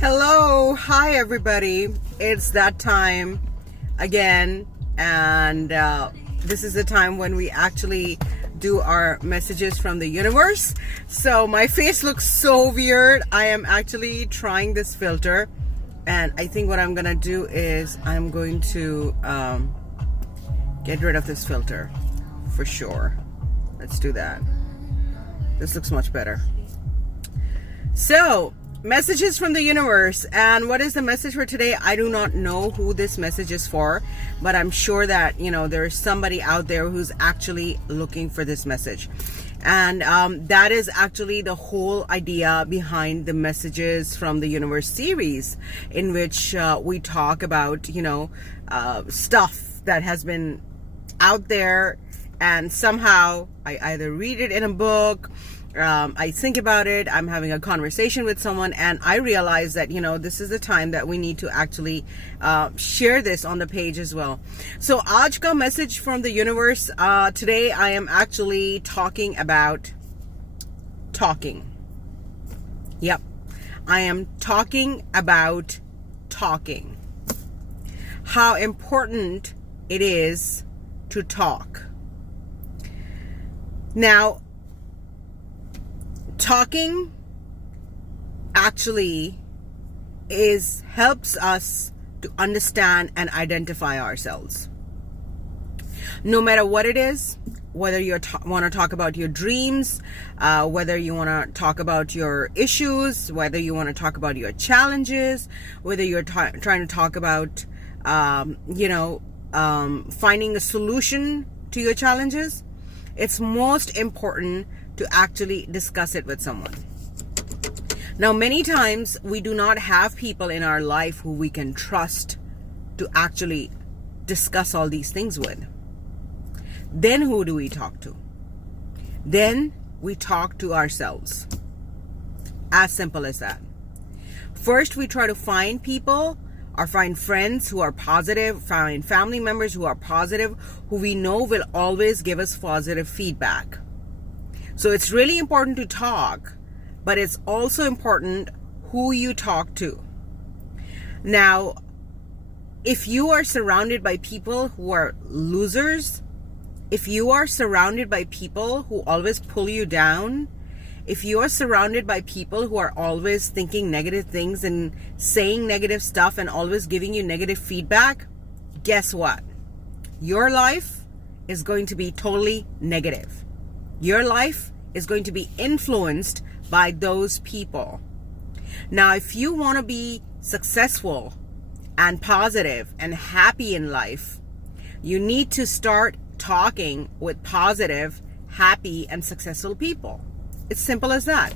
Hello, hi everybody. It's that time again, and this is the time when we actually do our messages from the universe. So my face looks so weird. I am actually trying this filter, and I think what I'm gonna do is I'm going to get rid of this filter for sure. Let's do that. This looks much better. So, messages from the universe. And what is the message for today? I do not know who this message is for, but I'm sure that, there's somebody out there who's actually looking for this message. And that is actually the whole idea behind the Messages from the Universe series, in which we talk about, stuff that has been out there, and somehow I either read it in a book, I think about it, I'm having a conversation with someone, and I realize that, this is the time that we need to actually share this on the page as well. So, aaj ka message from the universe. Today I am actually talking about talking. Yep. I am talking about talking. How important it is to talk. Now, talking actually helps us to understand and identify ourselves. No matter what it is, whether you want to talk about your dreams, whether you want to talk about your issues, whether you want to talk about your challenges, whether you're trying to talk about, finding a solution to your challenges, it's most important to actually discuss it with someone. Now, many times we do not have people in our life who we can trust to actually discuss all these things with. Then who do we talk to? Then we talk to ourselves. As simple as that. First, we try to find people or find friends who are positive, find family members who are positive, who we know will always give us positive feedback. So it's really important to talk, but it's also important who you talk to. Now, if you are surrounded by people who are losers, if you are surrounded by people who always pull you down, if you are surrounded by people who are always thinking negative things and saying negative stuff and always giving you negative feedback, guess what? Your life is going to be totally negative. Your life is going to be influenced by those people. Now, if you want to be successful and positive and happy in life, you need to start talking with positive, happy, and successful people. It's simple as that.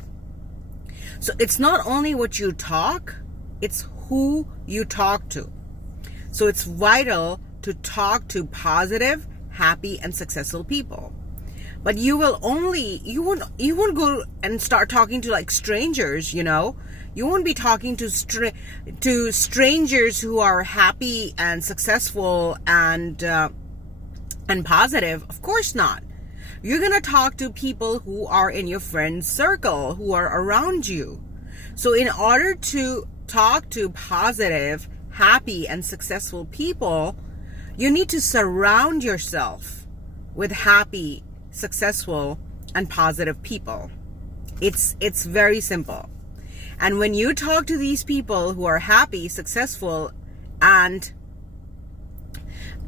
So it's not only what you talk, it's who you talk to. So it's vital to talk to positive, happy, and successful people. But you won't go and start talking to like strangers, You won't be talking to strangers who are happy and successful and positive. Of course not. You're going to talk to people who are in your friend circle, who are around you. So in order to talk to positive, happy, and successful people, you need to surround yourself with happy, successful, and positive people. It's very simple. And when you talk to these people who are happy, successful, and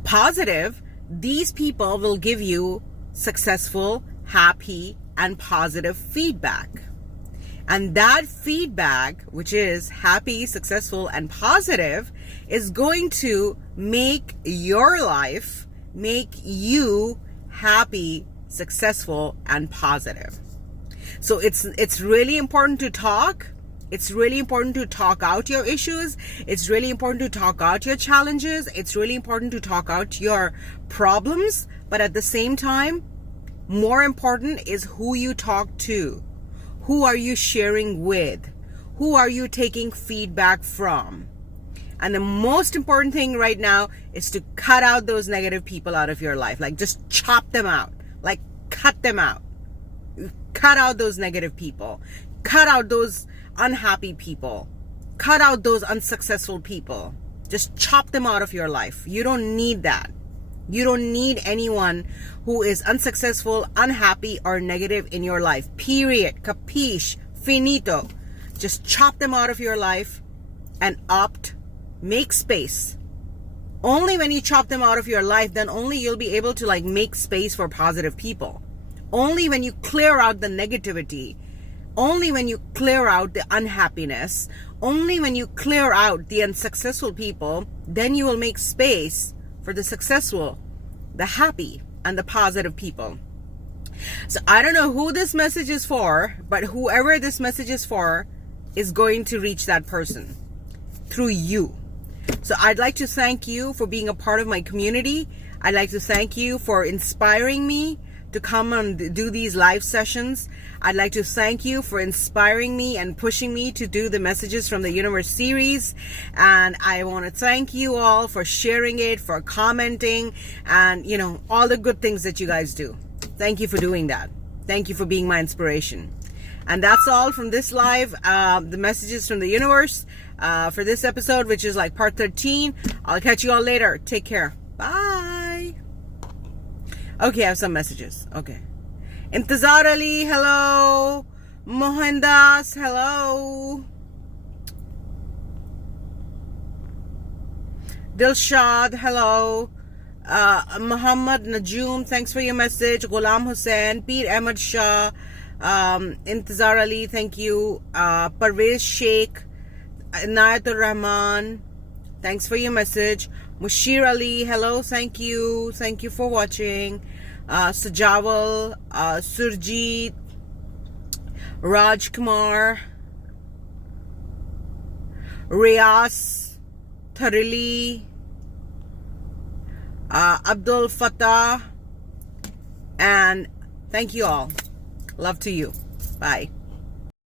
positive, these people will give you successful, happy, and positive feedback. And that feedback, which is happy, successful, and positive, is going to make your life, make you happy, successful, and positive. So it's really important to talk. It's really important to talk out your issues. It's really important to talk out your challenges. It's really important to talk out your problems. But at the same time, more important is who you talk to. Who are you sharing with? Who are you taking feedback from? And the most important thing right now is to cut out those negative people out of your life. Like, just chop them out. Like, cut them out. Cut out those negative people. Cut out those unhappy people. Cut out those unsuccessful people. Just chop them out of your life. You don't need that. You don't need anyone who is unsuccessful, unhappy, or negative in your life. Period. Capiche? Finito. Just chop them out of your life and make space. Only when you chop them out of your life, then only you'll be able to like make space for positive people. Only when you clear out the negativity, only when you clear out the unhappiness, only when you clear out the unsuccessful people, then you will make space for the successful, the happy, and the positive people. So I don't know who this message is for, but whoever this message is for is going to reach that person through you. So I'd like to thank you for being a part of my community. I'd like to thank you for inspiring me to come and do these live sessions. I'd like to thank you for inspiring me and pushing me to do the Messages from the Universe series. And I want to thank you all for sharing it, for commenting, and all the good things that you guys do. Thank you for doing that. Thank you for being my inspiration. And that's all from this live, the Messages from the Universe, for this episode, which is like part 13. I'll catch you all later. Take care. Bye. Okay, I have some messages. Okay. Intizar Ali, hello. Mohandas, hello. Dilshad, hello. Muhammad Najum, thanks for your message. Ghulam Hussain, Peer Ahmad Shah, Intizar Ali, thank you. Parvez Sheikh, Inayatul Rahman, thanks for your message. Mushir Ali, hello, thank you for watching. Sajawal, Surjeet, Raj Kumar, Riyas, Tharili, Abdul Fattah, and thank you all. Love to you. Bye.